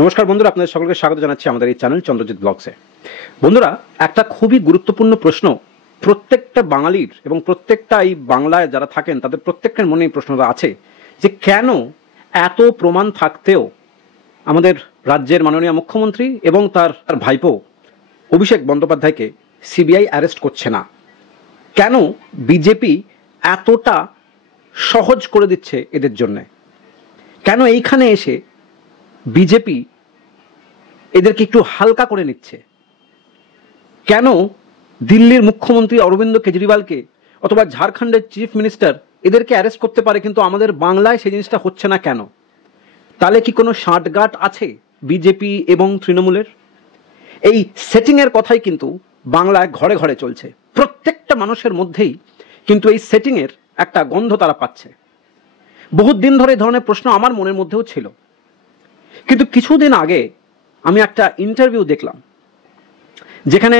নমস্কার বন্ধুরা, আপনাদের সকলকে স্বাগত জানাচ্ছি আমাদের এই চ্যানেল চন্দ্রজিৎ ব্লগসে। বন্ধুরা, একটা খুবই গুরুত্বপূর্ণ প্রশ্ন প্রত্যেকটা বাঙালির এবং প্রত্যেকটা এই বাংলায় যারা থাকেন তাদের প্রত্যেকটার মনে এই প্রশ্নটা আছে যে কেন এত প্রমাণ থাকতেও আমাদের রাজ্যের মাননীয় মুখ্যমন্ত্রী এবং তার ভাইপো অভিষেক বন্দ্যোপাধ্যায়কে সিবিআই অ্যারেস্ট করছে না। কেন বিজেপি এতটা সহজ করে দিচ্ছে এদের জন্যে? কেন এইখানে এসে বিজেপি এদেরকে একটু হালকা করে নিচ্ছে? কেন দিল্লির মুখ্যমন্ত্রী অরবিন্দ কেজরিওয়ালকে অথবা ঝাড়খণ্ডের চিফ মিনিস্টার এদেরকে অ্যারেস্ট করতে পারে কিন্তু আমাদের বাংলায় সেই জিনিসটা হচ্ছে না কেন? তাহলে কি কোনো ষাঁটগাঁট আছে বিজেপি এবং তৃণমূলের? এই সেটিংয়ের কথাই কিন্তু বাংলায় ঘরে ঘরে চলছে। প্রত্যেকটা মানুষের মধ্যেই কিন্তু এই সেটিংয়ের একটা গন্ধ তারা পাচ্ছে। বহুত দিন ধরে এই ধরনের প্রশ্ন আমার মনের মধ্যেও ছিল, কিন্তু কিছুদিন আগে আমি একটা ইন্টারভিউ দেখলাম যেখানে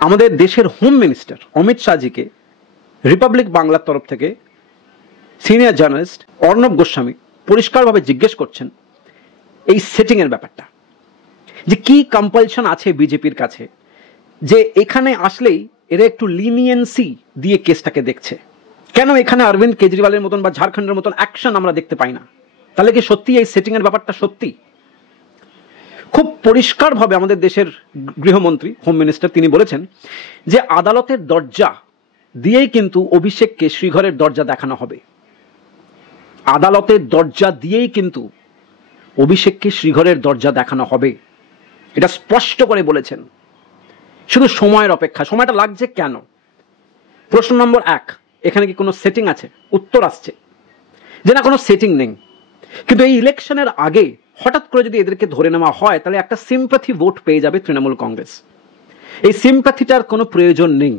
আমাদের দেশের হোম মিনিস্টার অমিত শাহজিকে রিপাবলিক বাংলার তরফ থেকে সিনিয়র জার্নালিস্ট অর্ণব গোস্বামী পরিষ্কারভাবে জিজ্ঞেস করছেন এই সেটিংয়ের ব্যাপারটা, যে কি কম্পালশন আছে বিজেপির কাছে যে এখানে আসলেই এরা একটু লিনিয়েন্সি দিয়ে কেসটাকে দেখছে। কেন এখানে অরবিন্দ কেজরিওয়ালের মতন বা ঝাড়খণ্ডের মতন অ্যাকশন আমরা দেখতে পাই না? তাহলে কি সত্যি এই সেটিংয়ের ব্যাপারটা সত্যি? খুব পরিষ্কারভাবে আমাদের দেশের গৃহমন্ত্রী হোম মিনিস্টার তিনি বলেছেন যে আদালতের দরজা দিয়েই কিন্তু অভিষেককে শ্রীঘরের দরজা দেখানো হবে। আদালতের দরজা দিয়েই কিন্তু অভিষেককে শ্রীঘরের দরজা দেখানো হবে, এটা স্পষ্ট করে বলেছেন। শুধু সময়ের অপেক্ষা। সময়টা লাগছে কেন? প্রশ্ন নম্বর 1, এখানে কি কোনো সেটিং আছে? উত্তর আসছে যে না, কোনো সেটিং নেই। কিন্তু এই ইলেকশনের আগে হঠাৎ করে যদি এদেরকে ধরে নেওয়া হয় তাহলে একটা সিম্প্যাথি ভোট পেয়ে যাবে তৃণমূল কংগ্রেস। এই সিম্প্যাথিটার কোনো প্রয়োজন নেই,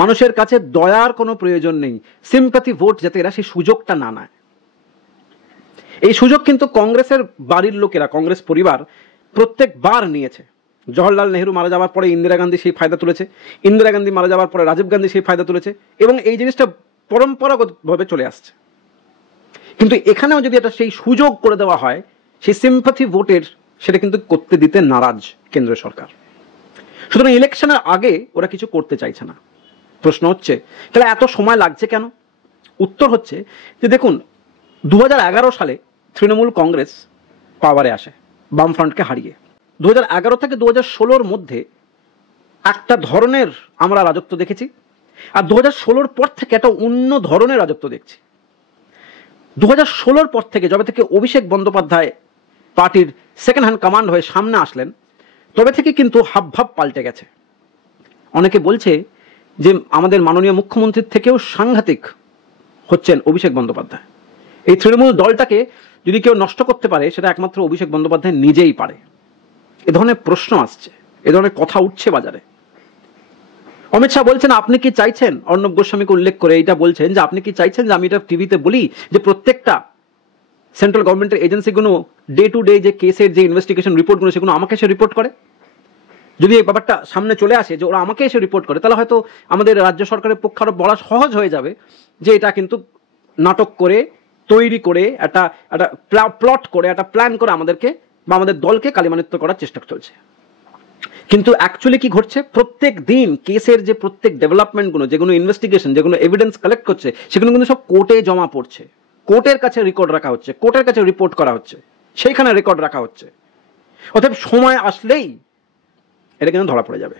মানুষের কাছে দয়ার কোনো প্রয়োজন নেই। সিম্প্যাথি ভোট যাতে এরা সেই সুযোগটা না নেয়, এই সুযোগ কিন্তু কংগ্রেসের বাড়ির লোকেরা, কংগ্রেস পরিবার প্রত্যেকবার নিয়েছে। জওহরলাল নেহরু মারা যাওয়ার পরে ইন্দিরা গান্ধী সেই ফায়দা তুলেছে, ইন্দিরা গান্ধী মারা যাওয়ার পরে রাজীব গান্ধী সেই ফায়দা তুলেছে, এবং এই জিনিসটা পরম্পরাগতভাবে চলে আসছে। কিন্তু এখানেও যদি এটা সেই সুযোগ করে দেওয়া হয় সেই সিম্প্যাথি ভোটের, সেটা কিন্তু করতে দিতে নারাজ কেন্দ্র সরকার। সুতরাং ইলেকশনের আগে ওরা কিছু করতে চাইছে না। প্রশ্ন হচ্ছে তাহলে এত সময় লাগছে কেন? উত্তর হচ্ছে যে দেখুন, 2011 সালে তৃণমূল কংগ্রেস পাওয়ারে আসে বামফ্রন্টকে হারিয়ে। 2011 থেকে 2016-র মধ্যে একটা ধরনের আমরা রাজত্ব দেখেছি, আর 2016-র পর থেকে একটা অন্য ধরনের রাজত্ব দেখছি। 2016-র পর থেকে, যবে থেকে অভিষেক বন্দ্যোপাধ্যায় পার্টির সেকেন্ড হ্যান্ড কমান্ড হয়ে সামনে আসলেন, তবে থেকে কিন্তু হাবভাব পাল্টে গেছে। অনেকে বলছে যে আমাদের মাননীয় মুখ্যমন্ত্রীর থেকেও সাংঘাতিক হচ্ছেন অভিষেক বন্দ্যোপাধ্যায়। এই তৃণমূল দলটাকে যদি কেউ নষ্ট করতে পারে সেটা একমাত্র অভিষেক বন্দ্যোপাধ্যায় নিজেই পারে। এ ধরনের প্রশ্ন আসছে, এ ধরনের কথা উঠছে বাজারে। অমিত শাহ বলছেন আপনি কি চাইছেন, অর্ণব গোস্বামীকে উল্লেখ করে এটা বলছেন যে আপনি কি চাইছেন যে আমি এটা টিভিতে বলি যে প্রত্যেকটা সেন্ট্রাল গভর্নমেন্টের এজেন্সিগুলো ডে টু ডে যে কেসের যে ইনভেস্টিগেশন রিপোর্টগুলো সেগুলো আমাকে এসে রিপোর্ট করে? যদি এই ব্যাপারটা সামনে চলে আসে যে ওরা আমাকে এসে রিপোর্ট করে, তাহলে হয়তো আমাদের রাজ্য সরকারের পক্ষে আরো বলা সহজ হয়ে যাবে যে এটা কিন্তু নাটক করে, তৈরি করে, একটা প্লট করে, একটা প্ল্যান করে আমাদেরকে বা আমাদের দলকে কালিমালিপ্ত করার চেষ্টা চলছে। কিন্তু অ্যাকচুয়ালি কি ঘটছে? প্রত্যেক দিন কেসের যে প্রত্যেক ডেভেলপমেন্টগুলো, যেগুলো ইনভেস্টিগেশন, যেগুলো এভিডেন্স কালেক্ট করছে, সেগুলো কিন্তু সব কোর্টে জমা পড়ছে, কোর্টের কাছে রেকর্ড রাখা হচ্ছে, কোর্টের কাছে রিপোর্ট করা হচ্ছে, সেইখানে রেকর্ড রাখা হচ্ছে। অতএব সময় আসলেই এটা কিন্তু ধরা পড়ে যাবে।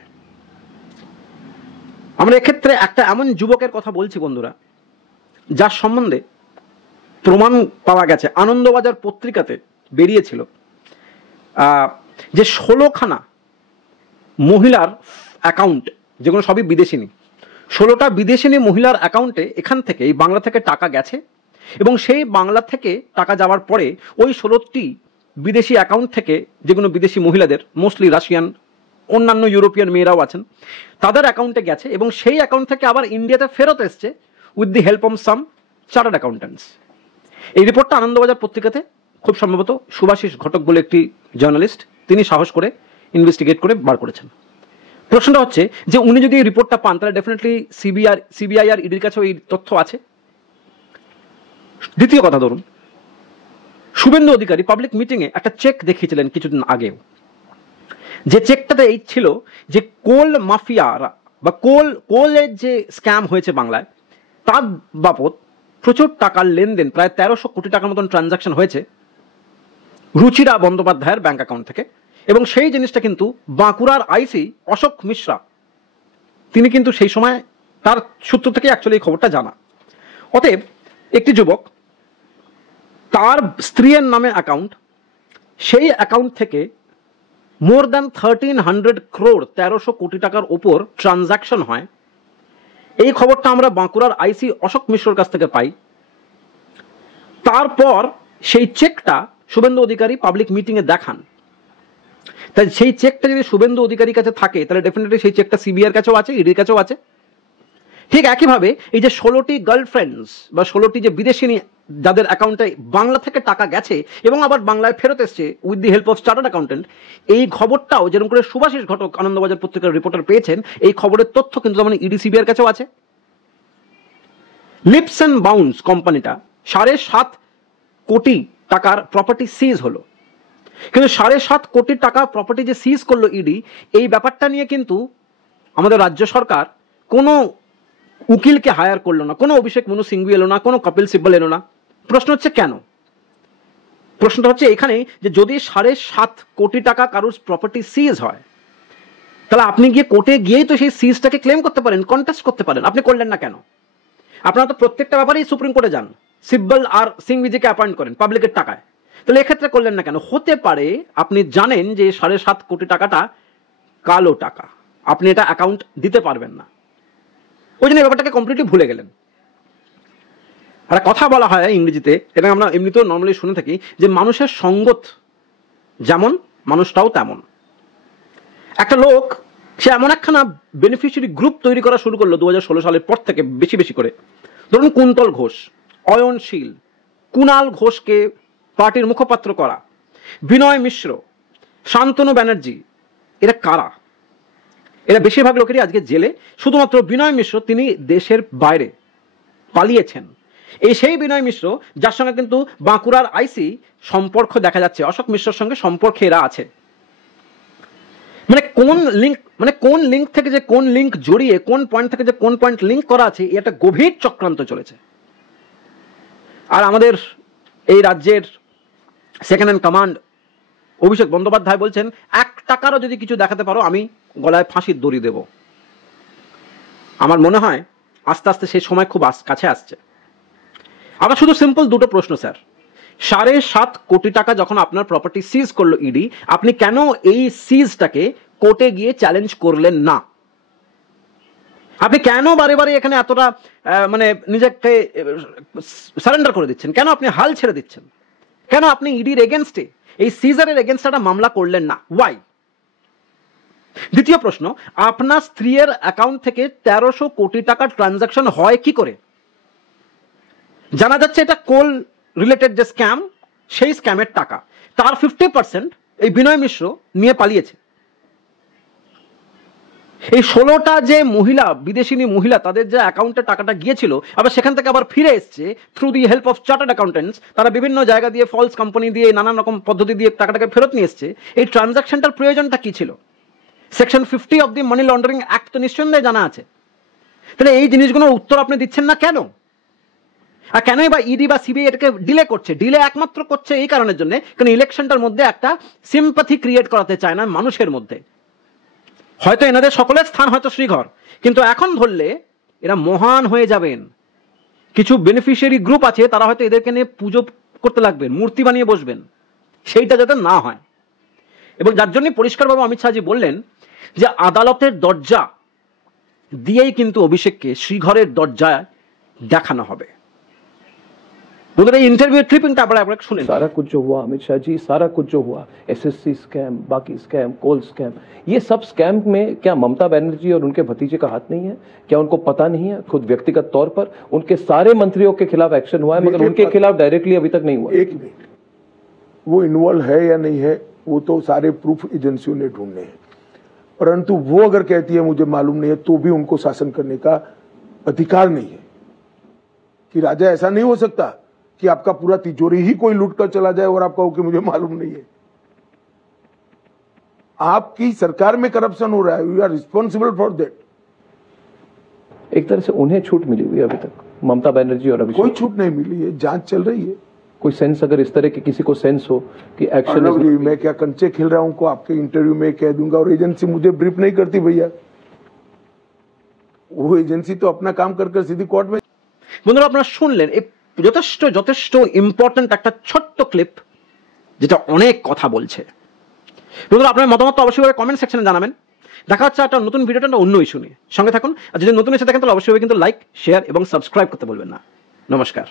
আমরা এক্ষেত্রে একটা এমন যুবকের কথা বলছি বন্ধুরা, যার সম্বন্ধে প্রমাণ পাওয়া গেছে, আনন্দবাজার পত্রিকাতে বেরিয়েছিল যে 16খানা মহিলার অ্যাকাউন্ট, যেগুলো সবই বিদেশিনী, 16টা বিদেশিনী মহিলার অ্যাকাউন্টে এখান থেকে, এই বাংলা থেকে টাকা গেছে, এবং সেই বাংলা থেকে টাকা যাওয়ার পরে ওই 16টি বিদেশি অ্যাকাউন্ট থেকে, যেগুলো বিদেশি মহিলাদের, মোস্টলি রাশিয়ান, অন্যান্য ইউরোপিয়ান মেয়েরাও আছেন, তাদের অ্যাকাউন্টে গেছে, এবং সেই অ্যাকাউন্ট থেকে আবার ইন্ডিয়াতে ফেরত এসছে with the help of some chartered accountants. এই রিপোর্টটা আনন্দবাজার পত্রিকাতে খুব সম্ভবত সুভাষিস ঘটক বলে একটি জার্নালিস্ট, তিনি সাহস করে ইনভেস্টিগেট করে বার করেছেন। প্রশ্নটা হচ্ছে যে উনি যদি এই রিপোর্টটা পান তাহলে ডেফিনেটলি সিবিআই আর ইডির কাছেও এই তথ্য আছে। দ্বিতীয় কথা, ধরুন শুভেন্দু অধিকারী পাবলিক মিটিংয়ে একটা চেক দেখিয়েছিলেন কিছুদিন আগেও, যে চেকটাতে এই ছিল যে কোল মাফিয়ারা বা কোলের যে স্ক্যাম হয়েছে বাংলায় তার বাবদ প্রচুর টাকার লেনদেন, প্রায় 1300 কোটি টাকার মতন ট্রানজাকশন হয়েছে রুচিরা বন্দ্যোপাধ্যায়ের ব্যাংক অ্যাকাউন্ট থেকে। এবং সেই জিনিসটা কিন্তু বাঁকুড়ার আইসি অশোক মিশ্রা তিনি কিন্তু সেই সময় তার সূত্র থেকে অ্যাকচুয়ালি এই খবরটা জানা। অতএব একটি যুবক, তার স্ত্রীর নামে অ্যাকাউন্ট, সেই অ্যাকাউন্ট থেকে মোর দ্যান 1300 crore 1300 কোটি টাকার ওপর ট্রানজাকশন হয়। এই খবরটা আমরা বাঁকুড়ার আইসি অশোক মিশ্রর কাছ থেকে পাই। তারপর সেই চেকটা শুভেন্দু অধিকারী পাবলিক মিটিংয়ে দেখান। তাই সেই চেকটা যদি শুভেন্দু অধিকারীর কাছে থাকে তাহলে ডেফিনেটলি সেই চেকটা সিবিআইয়ের কাছেও আছে, ইডির কাছেও আছে। ঠিক একইভাবে এই যে 16টি গার্লফ্রেন্ডস বা 16টি যে বিদেশিনী যাদের অ্যাকাউন্টে বাংলা থেকে টাকা গেছে এবং আবার বাংলায় ফেরত এসছে with the help of chartered accountant, এই খবরটাও যেরকম করে সুভাষিস ঘটক আনন্দবাজার পত্রিকার রিপোর্টার পেয়েছেন, এই খবরের তথ্য কিন্তু যেমন ইডি সিবিআইয়ের কাছেও আছে। লিপস অ্যান্ড বাউন্স কোম্পানিটা 7.5 কোটি টাকার প্রপার্টি সিজ হলো, কিন্তু 7.5 কোটি টাকা প্রপার্টি যে সিজ করলো ইডি, এই ব্যাপারটা নিয়ে কিন্তু আমাদের রাজ্য সরকার কোনো উকিলকে হায়ার করলো না, কোনো অভিষেক মনু সিংভি এলো না, কোনো কপিল সিব্বল এলো না। প্রশ্ন হচ্ছে কেন? প্রশ্নটা হচ্ছে এখানে যে যদি 7.5 কোটি টাকা কারোর প্রপার্টি সিজ হয় তাহলে আপনি গিয়ে কোর্টে গিয়েই তো সেই সিজটাকে ক্লেম করতে পারেন, কন্টেস্ট করতে পারেন। আপনি করলেন না কেন? আপনারা তো প্রত্যেকটা ব্যাপারেই সুপ্রিম কোর্টে যান, সিব্বল আর সিংভিজিকে অ্যাপয়েন্ট করেন পাবলিকের টাকায়, তাহলে এক্ষেত্রে করলেন না কেন? হতে পারে আপনি জানেন যে 7.5 কোটি টাকাটা কালো টাকা, আপনি এটা অ্যাকাউন্ট দিতে পারবেন না, ওই জন্য ব্যাপারটাকে কমপ্লিটলি ভুলে গেলেন। আর কথা বলা হয় ইংরেজিতে, এটা আমরা এমনিতেও নর্মালি শুনে থাকি, যে মানুষের সঙ্গত যেমন মানুষটাও তেমন। একটা লোক সে এমন একখানা বেনিফিশিয়ারি গ্রুপ তৈরি করা শুরু করলো 2016 সালের পর থেকে বেশি বেশি করে। ধরুন কুন্তল ঘোষ, অয়নশীল, কুণাল ঘোষকে পার্টির মুখপাত্র করা, বিনয় মিশ্র, শান্তনু ব্যানার্জি, এরা কারা? এরা বেশিরভাগ লোকেরই আজকে জেলে। শুধুমাত্র বিনয় মিশ্র তিনি দেশের বাইরে পালিয়েছেন। এই সেই বিনয় মিশ্র যার সঙ্গে কিন্তু বাঁকুড়ার আইসি সম্পর্ক দেখা যাচ্ছে, অশোক মিশ্রের সঙ্গে সম্পর্কে এরা আছে। মানে কোন লিঙ্ক থেকে যে কোন লিঙ্ক জড়িয়ে, কোন পয়েন্ট থেকে যে কোন পয়েন্ট লিঙ্ক করা আছে, এটা গভীর চক্রান্ত চলেছে। আর আমাদের এই রাজ্যের second hand command Abhishek Bandyopadhyay বলছেন 1 টাকারও যদি কিছু দেখাতে পারো আমি গলায় ফাঁসির দড়ি দেব। আমার মনে হয় আস্তে আস্তে সেই সময় খুব কাছে আসছে। আমার শুধু সিম্পল দুটো প্রশ্ন স্যার, 7.5 কোটি টাকা যখন আপনার প্রপার্টি সিজ করলো ইডি, আপনি কেন এই সিজটাকে কোর্টে গিয়ে চ্যালেঞ্জ করলেন না? আপনি কেন বারে বারে এখানে এতটা মানে নিজেকে সারেন্ডার করে দিচ্ছেন? কেন আপনি হাল ছেড়ে দিচ্ছেন? কেন আপনি ইডির এগেনস্টে, এই সিজারের এগেনস্টে একটা মামলা করলেন না? ওয়াই? দ্বিতীয় প্রশ্ন, আপনার স্ত্রীর অ্যাকাউন্ট থেকে 1300 কোটি টাকার ট্রানজাকশন হয় কি করে? জানা যাচ্ছে এটা কোল রিলেটেড যে স্ক্যাম, সেই স্ক্যামের টাকা, তার 50% এই বিনয় মিশ্র নিয়ে পালিয়েছে। এই 16টা যে মহিলা, বিদেশিনী মহিলা, তাদের যে অ্যাকাউন্টে টাকাটা গিয়েছিল, আবার সেখান থেকে আবার ফিরে এসছে through the help of chartered accountants. তারা বিভিন্ন জায়গা দিয়ে, ফলস কোম্পানি দিয়ে, নানান রকম পদ্ধতি দিয়ে টাকাটাকে ফেরত নিয়ে এসছে। এই ট্রানজাকশনটার প্রয়োজনটা কি ছিল? Section 50 of the money laundering act তো নিঃসন্দেহে জানা আছে। তাহলে এই জিনিসগুলোর উত্তর আপনি দিচ্ছেন না কেন? আর কেনই বা ইডি বা সিবিআই এটাকে ডিলে করছে? ডিলে একমাত্র করছে এই কারণের জন্য, কারণ ইলেকশনটার মধ্যে একটা সিম্পাথি ক্রিয়েট করাতে চায় না মানুষের মধ্যে। হয়তো এনাদের সকলের স্থান হয়তো শ্রীঘর, কিন্তু এখন ধরলে এরা মহান হয়ে যাবেন। কিছু বেনিফিশিয়ারি গ্রুপ আছে, তারা হয়তো এদেরকে নিয়ে পুজো করতে লাগবেন, মূর্তি বানিয়ে বসবেন। সেইটা যাতে না হয়, এবং যার জন্য পরিষ্কারভাবে অমিত শাহজি বললেন যে আদালতের দরজা দিয়েই কিন্তু অভিষেককে শ্রীঘরের দরজায় দেখানো হবে। इंटरव्यू क्लिपिंग सुने। सारा कुछ जो हुआ अमित शाह जी, सारा कुछ जो हुआ, एसएससी स्कैम, बाकी स्कैम, कोल स्कैम, ये सब स्कैम में क्या ममता बनर्जी और उनके भतीजे का हाथ नहीं है? क्या उनको पता नहीं है? खुद व्यक्तिगत तौर पर उनके सारे मंत्रियों के खिलाफ एक्शन हुआ है, मगर उनके खिलाफ डायरेक्टली अभी तक नहीं हुआ। एक मिनट, वो इन्वॉल्व है या नहीं है वो तो सारे प्रूफ एजेंसियों ने ढूंढने हैं, परंतु वो अगर कहती है मुझे मालूम नहीं है, तो भी उनको शासन करने का अधिकार नहीं है। कि राजा ऐसा नहीं हो सकता कि आपका पूरा तिजोरी ही कोई लूट कर चला जाए और आप कहो कि मुझे मालूम नहीं है। आपकी सरकार में करप्शन हो रहा है, you are responsible for that. एक तरह से उन्हें छूट मिली हुई अभी तक, ममता बनर्जी और अभिषेक? कोई छूट नहीं मिली है, जांच चल रही है। कोई सेंस, अगर इस तरह के किसी को सेंस हो कि एक्शन? मैं क्या कंचे खेल रहा हूं को आपके इंटरव्यू में कह दूंगा, और एजेंसी मुझे ब्रीफ नहीं करती भैया। वो एजेंसी तो अपना काम कर सीधी कोर्ट में। বন্ধুরা আপনারা শুনলেন এই যথেষ্ট ইম্পর্টেন্ট একটা ছোট্ট ক্লিপ যেটা অনেক কথা বলছে। বন্ধুরা আপনার মতামত অবশ্যই কমেন্ট সেকশনে জানাবেন। দেখা হচ্ছে একটা নতুন ভিডিওটা অন্য ইস্যু নিয়ে। সঙ্গে থাকুন। আর যদি নতুন এসে থাকেন তাহলে অবশ্যই কিন্তু লাইক, শেয়ার এবং সাবস্ক্রাইব করতে বলবেন না। নমস্কার।